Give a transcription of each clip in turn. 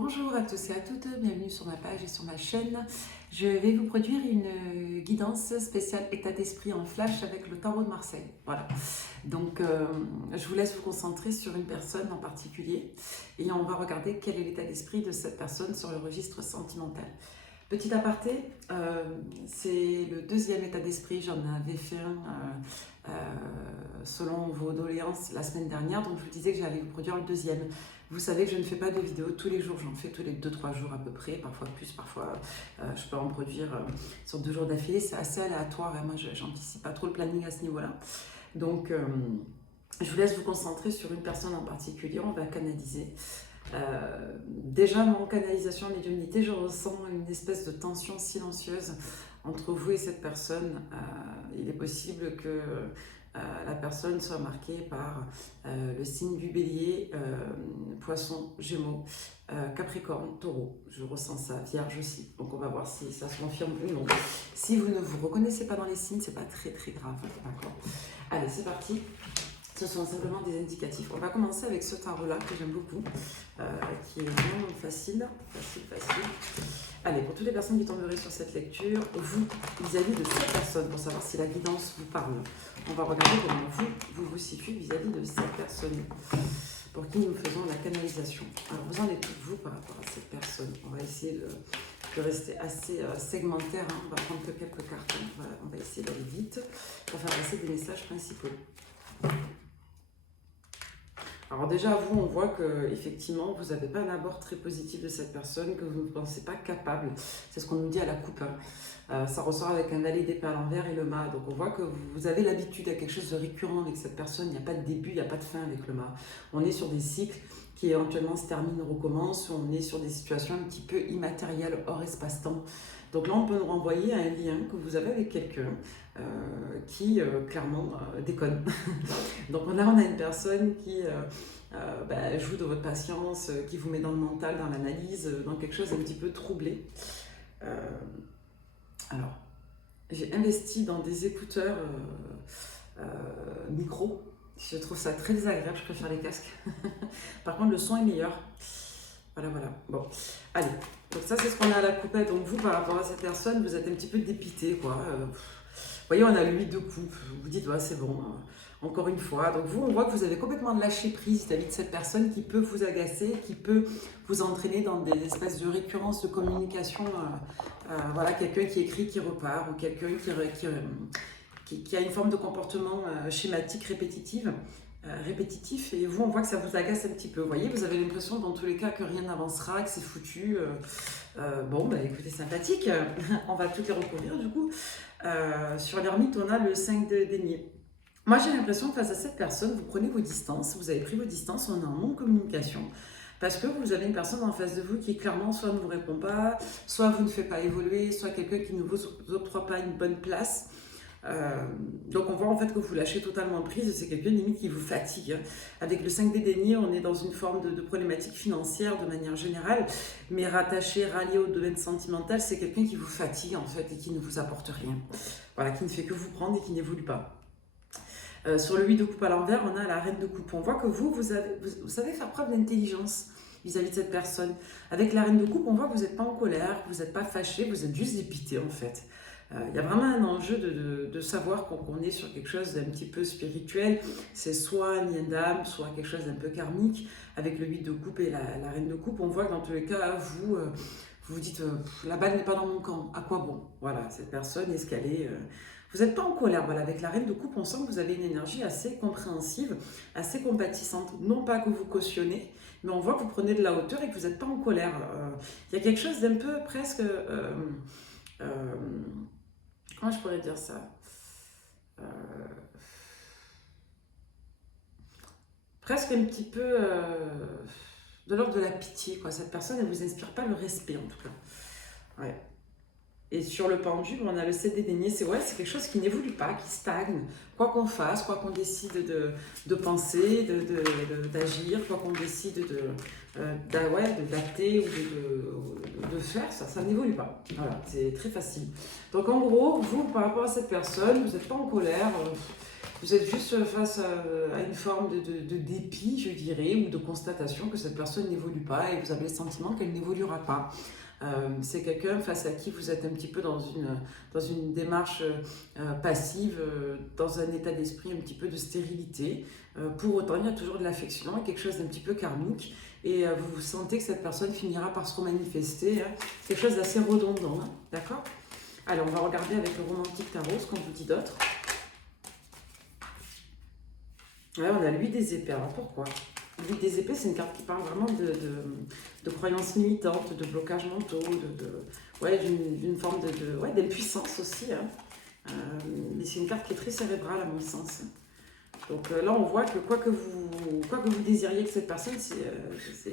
Bonjour à tous et à toutes, bienvenue sur ma page et sur ma chaîne. Je vais vous produire une guidance spéciale état d'esprit en flash avec le tarot de Marseille. Voilà, donc je vous laisse vous concentrer sur une personne en particulier et on va regarder quel est l'état d'esprit de cette personne sur le registre sentimental. Petit aparté, c'est le deuxième état d'esprit, j'en avais fait un selon vos doléances la semaine dernière, donc je vous disais que j'allais vous produire le deuxième. Vous savez que je ne fais pas de vidéos tous les jours, j'en fais tous les 2-3 jours à peu près, parfois plus, parfois je peux en produire sur 2 jours d'affilée, c'est assez aléatoire et moi j'anticipe pas trop le planning à ce niveau-là. Donc je vous laisse vous concentrer sur une personne en particulier, on va canaliser. Déjà, mon canalisation médiumnité, je ressens une espèce de tension silencieuse entre vous et cette personne. Il est possible que la personne soit marquée par le signe du bélier, poisson, gémeaux, capricorne, taureau. Je ressens ça, vierge aussi. Donc on va voir si ça se confirme ou non. Si vous ne vous reconnaissez pas dans les signes, c'est pas très grave. D'accord. Allez, c'est parti. Ce sont simplement des indicatifs. On va commencer avec ce tarot-là que j'aime beaucoup, qui est vraiment facile. Allez, pour toutes les personnes qui tomberaient sur cette lecture, vous, vis-à-vis de cette personne, pour savoir si la guidance vous parle, on va regarder comment vous situez vis-à-vis de cette personne, pour qui nous faisons la canalisation. Alors, vous en êtes vous par rapport à cette personne. On va essayer de rester assez segmentaire. Hein. On va prendre que quelques cartes. On va essayer d'aller vite pour faire passer des messages principaux. Alors déjà, vous, on voit que effectivement, vous n'avez pas un abord très positif de cette personne, que vous ne pensez pas capable. C'est ce qu'on nous dit à la coupe. Hein. Ça ressort avec un valet d'épée à l'envers et le mât. Donc on voit que vous avez l'habitude à quelque chose de récurrent avec cette personne. Il n'y a pas de début, il n'y a pas de fin avec le mât. On est sur des cycles qui éventuellement se terminent, recommencent. On est sur des situations un petit peu immatérielles, hors espace-temps. Donc là, on peut nous renvoyer à un lien que vous avez avec quelqu'un qui, clairement, déconne. Donc là, on a une personne qui joue de votre patience, qui vous met dans le mental, dans l'analyse, dans quelque chose d'un petit peu troublé. Alors, j'ai investi dans des écouteurs micro. Je trouve ça très désagréable, je préfère les casques. Par contre, le son est meilleur. Voilà. Bon, allez. Donc ça, c'est ce qu'on a à la coupette. Donc vous, par rapport à cette personne, vous êtes un petit peu dépité, quoi. Vous voyez, on a le 8 de coupe. Vous vous dites, ouais, c'est bon, encore une fois. Donc vous, on voit que vous avez complètement lâché prise vis-à-vis de cette personne qui peut vous agacer, qui peut vous entraîner dans des espèces de récurrences de communication. Voilà, quelqu'un qui écrit, qui repart, ou quelqu'un qui a une forme de comportement schématique, répétitif, et vous, on voit que ça vous agace un petit peu. Vous voyez, vous avez l'impression dans tous les cas que rien n'avancera, que c'est foutu. Bon, écoutez, sympathique. On va toutes les recouvrir du coup. Sur l'ermite, on a le 5 de denier. Moi, j'ai l'impression que face à cette personne, vous prenez vos distances, vous avez pris vos distances, on est en non-communication. Parce que vous avez une personne en face de vous qui clairement soit ne vous répond pas, soit vous ne fait pas évoluer, soit quelqu'un qui ne vous octroie pas une bonne place. Donc on voit en fait que vous lâchez totalement prise, c'est quelqu'un limite qui vous fatigue. Avec le 5 des deniers, on est dans une forme de problématique financière de manière générale, mais rattaché, rallié au domaine sentimental, c'est quelqu'un qui vous fatigue en fait et qui ne vous apporte rien. Voilà, qui ne fait que vous prendre et qui n'évolue pas. Sur le 8 de coupe à l'envers, on a la reine de coupe. On voit que vous savez faire preuve d'intelligence vis-à-vis de cette personne. Avec la reine de coupe, on voit que vous n'êtes pas en colère, vous n'êtes pas fâché, vous êtes juste dépité en fait. Il y a vraiment un enjeu de savoir qu'on est sur quelque chose d'un petit peu spirituel. C'est soit un lien d'âme, soit quelque chose d'un peu karmique. Avec le 8 de coupe et la reine de coupe, on voit que dans tous les cas, vous vous dites la balle n'est pas dans mon camp, à quoi bon? Voilà, cette personne, est-ce qu'elle est... Vous n'êtes pas en colère. Voilà, avec la reine de coupe, on sent que vous avez une énergie assez compréhensive, assez compatissante. Non pas que vous cautionnez, mais on voit que vous prenez de la hauteur et que vous n'êtes pas en colère. Il y a quelque chose d'un peu presque... comment je pourrais dire ça? Presque un petit peu de l'ordre de la pitié, quoi. Cette personne, elle ne vous inspire pas le respect, en tout cas. Ouais. Et sur le pendule, on a le 7 des deniers. C'est quelque chose qui n'évolue pas, qui stagne. Quoi qu'on fasse, quoi qu'on décide de penser, d'agir, quoi qu'on décide d'acter ou de faire, ça n'évolue pas. Voilà, c'est très facile. Donc en gros, vous, par rapport à cette personne, vous n'êtes pas en colère. Vous êtes juste face à une forme de dépit, je dirais, ou de constatation que cette personne n'évolue pas et vous avez le sentiment qu'elle n'évoluera pas. C'est quelqu'un face à qui vous êtes un petit peu dans une démarche passive, dans un état d'esprit un petit peu de stérilité. Pour autant, il y a toujours de l'affection, quelque chose d'un petit peu karmique, et vous sentez que cette personne finira par se remanifester, hein, quelque chose d'assez redondant, hein, d'accord? Allez, on va regarder avec le romantique tarot ce qu'on vous dit d'autre. Ouais, on a l'huile des épées, alors pourquoi? L'huile des épées, c'est une carte qui parle vraiment de croyances limitantes, de blocages mentaux, ouais, d'une forme ouais, d'impuissance aussi. Hein. Mais c'est une carte qui est très cérébrale à mon sens. Donc là, on voit que quoi que vous désiriez que cette personne, il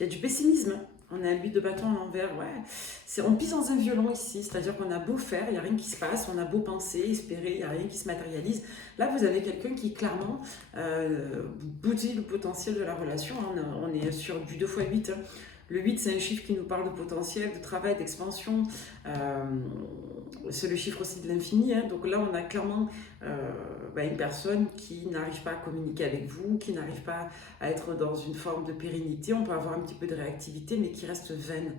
y a du pessimisme. On a un but de bâton à l'envers, ouais. On pisse dans un violon ici, c'est-à-dire qu'on a beau faire, il n'y a rien qui se passe, on a beau penser, espérer, il n'y a rien qui se matérialise. Là, vous avez quelqu'un qui, clairement, bousille le potentiel de la relation. On est sur du 2 x 8. Hein. Le 8, c'est un chiffre qui nous parle de potentiel, de travail, d'expansion. C'est le chiffre aussi de l'infini. Hein. Donc là, on a clairement une personne qui n'arrive pas à communiquer avec vous, qui n'arrive pas à être dans une forme de pérennité. On peut avoir un petit peu de réactivité, mais qui reste vaine.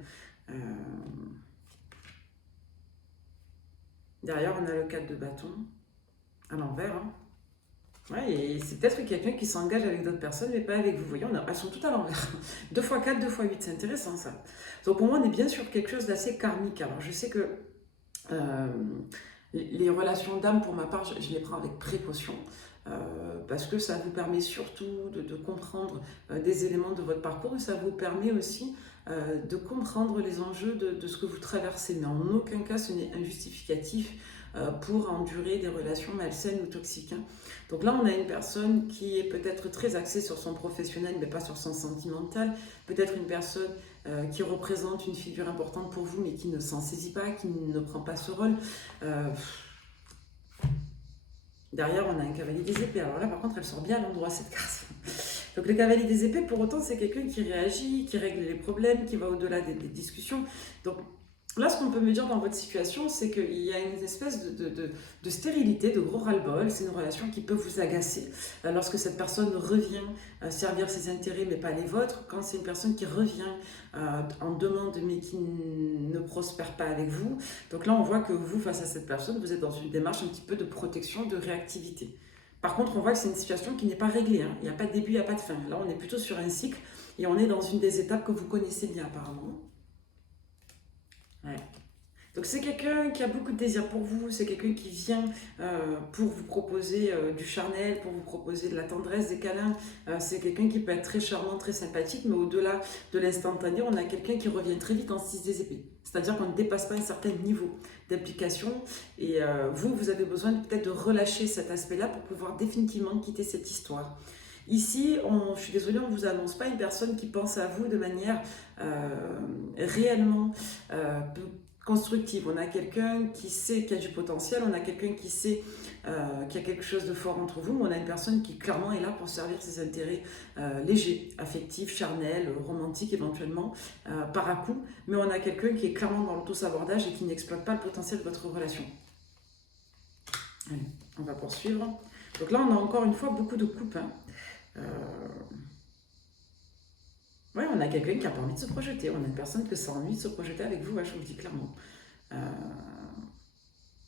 Derrière, on a le 4 de bâton à l'envers. Hein. Ouais, et c'est peut-être quelqu'un qui s'engage avec d'autres personnes, mais pas avec vous. Vous voyez, elles sont toutes à l'envers. 2 x 4, 2 x 8, c'est intéressant ça. Donc pour moi, on est bien sur quelque chose d'assez karmique. Alors je sais que les relations d'âme, pour ma part, je les prends avec précaution. Parce que ça vous permet surtout de comprendre des éléments de votre parcours et ça vous permet aussi de comprendre les enjeux de ce que vous traversez. Mais en aucun cas, ce n'est un justificatif pour endurer des relations malsaines ou toxiques. Hein. Donc là, on a une personne qui est peut-être très axée sur son professionnel, mais pas sur son sentimental. Peut-être une personne qui représente une figure importante pour vous, mais qui ne s'en saisit pas, qui ne prend pas ce rôle. Derrière, on a un cavalier des épées. Alors là, par contre, elle sort bien à l'endroit, cette carte. Donc le cavalier des épées, pour autant, c'est quelqu'un qui réagit, qui règle les problèmes, qui va au-delà des discussions. Donc là, ce qu'on peut me dire dans votre situation, c'est qu'il y a une espèce de stérilité, de gros ras-le-bol. C'est une relation qui peut vous agacer. Lorsque cette personne revient servir ses intérêts, mais pas les vôtres, quand c'est une personne qui revient en demande, mais qui ne prospère pas avec vous. Donc là, on voit que vous, face à cette personne, vous êtes dans une démarche un petit peu de protection, de réactivité. Par contre, on voit que c'est une situation qui n'est pas réglée. Hein. Il n'y a pas de début, il n'y a pas de fin. Là, on est plutôt sur un cycle et on est dans une des étapes que vous connaissez bien apparemment. Ouais. Donc c'est quelqu'un qui a beaucoup de désir pour vous, c'est quelqu'un qui vient pour vous proposer du charnel, pour vous proposer de la tendresse, des câlins. C'est quelqu'un qui peut être très charmant, très sympathique, mais au-delà de l'instantané, on a quelqu'un qui revient très vite en 6 des épées. C'est-à-dire qu'on ne dépasse pas un certain niveau d'implication et vous avez besoin peut-être de relâcher cet aspect-là pour pouvoir définitivement quitter cette histoire. Ici, je suis désolée, on ne vous annonce pas une personne qui pense à vous de manière réellement constructive. On a quelqu'un qui sait qu'il y a du potentiel, on a quelqu'un qui sait qu'il y a quelque chose de fort entre vous, mais on a une personne qui clairement est là pour servir ses intérêts légers, affectifs, charnels, romantiques éventuellement, par à coup, mais on a quelqu'un qui est clairement dans l'auto-sabordage et qui n'exploite pas le potentiel de votre relation. Allez, on va poursuivre. Donc là, on a encore une fois beaucoup de coupes. Hein. Ouais, on a quelqu'un qui n'a pas envie de se projeter. On a une personne que ça a envie de se projeter avec vous, ouais, je vous le dis clairement.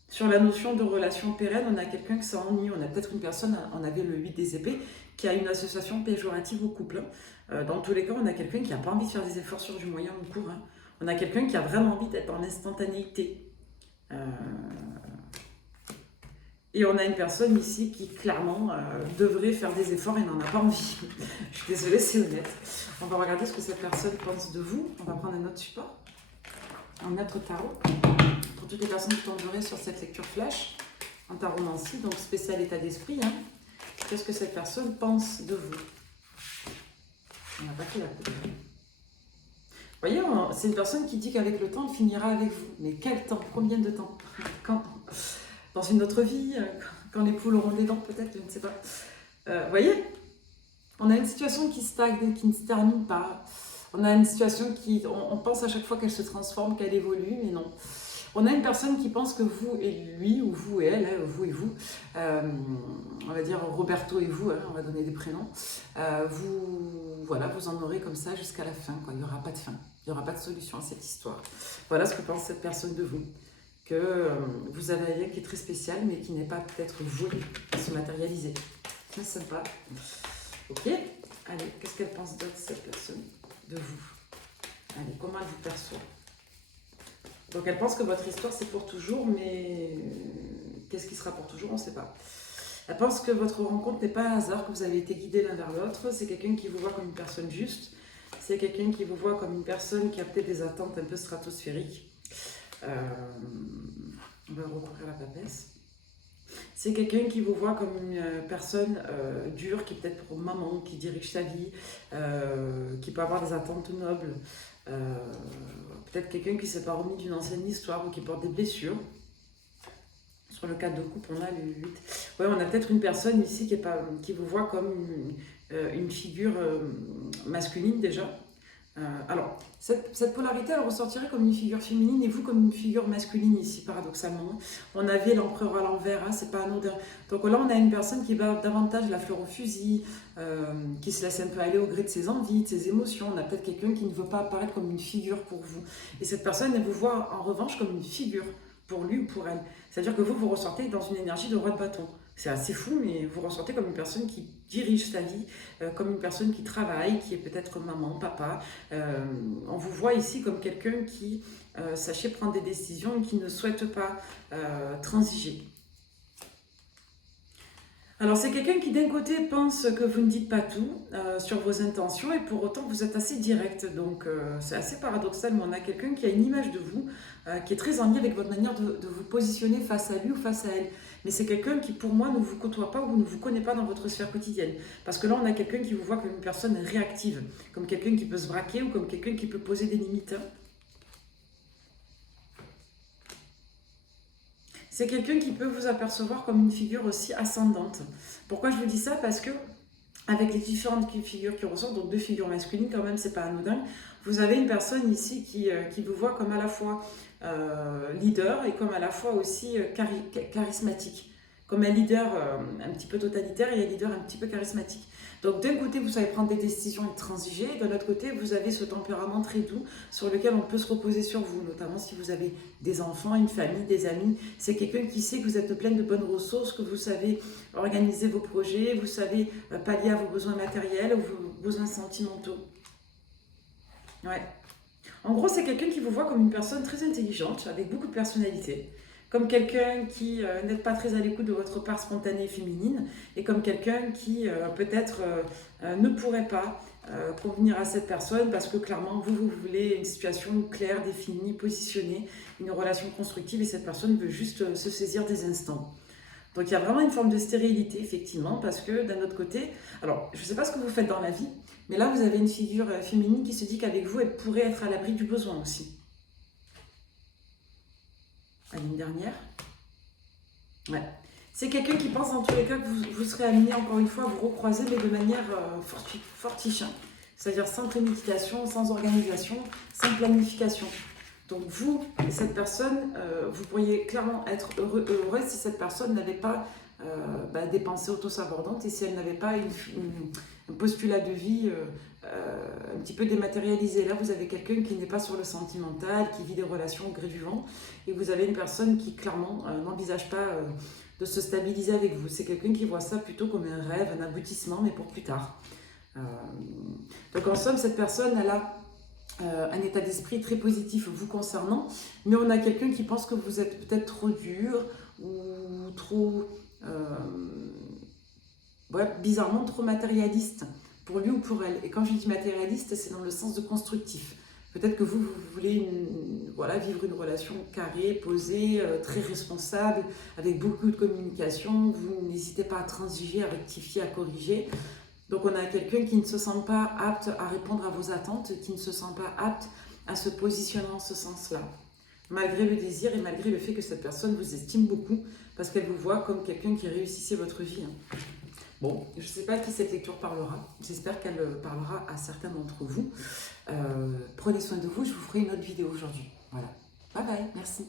Sur la notion de relation pérenne, on a quelqu'un que ça ennuie. On a peut-être une personne, on avait le 8 des épées, qui a une association péjorative au couple. Dans tous les cas, on a quelqu'un qui n'a pas envie de faire des efforts sur du moyen ou court. Hein. On a quelqu'un qui a vraiment envie d'être dans l'instantanéité. Et on a une personne ici qui, clairement, devrait faire des efforts et n'en a pas envie. Je suis désolée, c'est honnête. On va regarder ce que cette personne pense de vous. On va prendre un autre support, un autre tarot. Pour toutes les personnes qui tomberaient sur cette lecture flash, en taromancie, donc spécial état d'esprit. Hein. Qu'est-ce que cette personne pense de vous? On n'a pas fait la coupe. Vous voyez, c'est une personne qui dit qu'avec le temps, elle finira avec vous. Mais quel temps? Combien de temps? Quand? Dans une autre vie, quand les poules auront des dents, peut-être, je ne sais pas. Vous voyez, on a une situation qui stagne, qui ne se termine pas. On a une situation qui, on pense à chaque fois qu'elle se transforme, qu'elle évolue, mais non. On a une personne qui pense que vous et lui, ou vous et elle, hein, vous et vous, on va dire Roberto et vous, hein, on va donner des prénoms, voilà, vous en aurez comme ça jusqu'à la fin, quoi. Il n'y aura pas de fin, il n'y aura pas de solution à cette histoire. Voilà ce que pense cette personne de vous. Que vous avez un lien qui est très spécial, mais qui n'est pas peut-être voulu se matérialiser. C'est sympa. Ok. Allez, qu'est-ce qu'elle pense d'autre, cette personne, de vous? Allez, comment elle vous perçoit? Donc elle pense que votre histoire c'est pour toujours, mais qu'est-ce qui sera pour toujours, on ne sait pas. Elle pense que votre rencontre n'est pas un hasard, que vous avez été guidés l'un vers l'autre. C'est quelqu'un qui vous voit comme une personne juste. C'est quelqu'un qui vous voit comme une personne qui a peut-être des attentes un peu stratosphériques. On va recouvrir la papesse. C'est quelqu'un qui vous voit comme une personne dure, qui est peut-être pour maman, qui dirige sa vie, qui peut avoir des attentes nobles. Peut-être quelqu'un qui ne s'est pas remis d'une ancienne histoire ou qui porte des blessures. Sur le cadre de couple, on a le 8. Ouais, on a peut-être une personne ici qui vous voit comme une figure masculine déjà. Alors, cette polarité, elle ressortirait comme une figure féminine et vous comme une figure masculine ici, paradoxalement. On avait l'empereur à l'envers, hein, c'est pas anodin. Donc là, on a une personne qui va davantage la fleur au fusil, qui se laisse un peu aller au gré de ses envies, de ses émotions. On a peut-être quelqu'un qui ne veut pas apparaître comme une figure pour vous. Et cette personne, elle vous voit en revanche comme une figure pour lui ou pour elle. C'est-à-dire que vous ressortez dans une énergie de roi de bâton. C'est assez fou, mais vous ressentez comme une personne qui dirige sa vie, comme une personne qui travaille, qui est peut-être maman, papa. On vous voit ici comme quelqu'un qui sachez prendre des décisions et qui ne souhaite pas transiger. Alors c'est quelqu'un qui d'un côté pense que vous ne dites pas tout sur vos intentions et pour autant vous êtes assez direct, donc c'est assez paradoxal, mais on a quelqu'un qui a une image de vous qui est très en lien avec votre manière de vous positionner face à lui ou face à elle. Mais c'est quelqu'un qui pour moi ne vous côtoie pas ou ne vous connaît pas dans votre sphère quotidienne. Parce que là on a quelqu'un qui vous voit comme une personne réactive, comme quelqu'un qui peut se braquer ou comme quelqu'un qui peut poser des limites. C'est quelqu'un qui peut vous apercevoir comme une figure aussi ascendante. Pourquoi je vous dis ça? Parce que avec les différentes figures qui ressortent, donc deux figures masculines quand même, c'est pas anodin, vous avez une personne ici qui vous voit comme à la fois leader et comme à la fois aussi charismatique. Comme un leader un petit peu totalitaire et un leader un petit peu charismatique. Donc d'un côté, vous savez prendre des décisions et transiger, et de l'autre côté, vous avez ce tempérament très doux sur lequel on peut se reposer sur vous, notamment si vous avez des enfants, une famille, des amis. C'est quelqu'un qui sait que vous êtes pleine de bonnes ressources, que vous savez organiser vos projets, vous savez pallier à vos besoins matériels ou vos besoins sentimentaux. Ouais. En gros, c'est quelqu'un qui vous voit comme une personne très intelligente, avec beaucoup de personnalité, comme quelqu'un qui n'est pas très à l'écoute de votre part spontanée et féminine, et comme quelqu'un qui peut-être ne pourrait pas convenir à cette personne parce que clairement, vous voulez une situation claire, définie, positionnée, une relation constructive, et cette personne veut juste se saisir des instants. Donc il y a vraiment une forme de stérilité, effectivement, parce que d'un autre côté, alors je ne sais pas ce que vous faites dans la vie, mais là vous avez une figure féminine qui se dit qu'avec vous, elle pourrait être à l'abri du besoin aussi. Allez, une dernière. Ouais. C'est quelqu'un qui pense dans tous les cas que vous serez amené encore une fois à vous recroiser, mais de manière fortiche, hein. C'est-à-dire sans préméditation, sans organisation, sans planification. Donc vous, cette personne, vous pourriez clairement être heureuse si cette personne n'avait pas des pensées auto-sabordantes et si elle n'avait pas un postulat de vie un petit peu dématérialisé. Là, vous avez quelqu'un qui n'est pas sur le sentimental, qui vit des relations au gré du vent, et vous avez une personne qui clairement n'envisage pas de se stabiliser avec vous. C'est quelqu'un qui voit ça plutôt comme un rêve, un aboutissement, mais pour plus tard. Donc en somme, cette personne, elle a un état d'esprit très positif vous concernant, mais on a quelqu'un qui pense que vous êtes peut-être trop dur ou trop, bizarrement trop matérialiste pour lui ou pour elle. Et quand je dis matérialiste, c'est dans le sens de constructif. Peut-être que vous voulez vivre une relation carrée, posée, très responsable, avec beaucoup de communication. Vous n'hésitez pas à transiger, à rectifier, à corriger. Donc on a quelqu'un qui ne se sent pas apte à répondre à vos attentes, qui ne se sent pas apte à se positionner en ce sens-là. Malgré le désir et malgré le fait que cette personne vous estime beaucoup, parce qu'elle vous voit comme quelqu'un qui réussissait votre vie. Bon, je ne sais pas à qui cette lecture parlera. J'espère qu'elle parlera à certains d'entre vous. Prenez soin de vous, je vous ferai une autre vidéo aujourd'hui. Voilà. Bye bye, merci.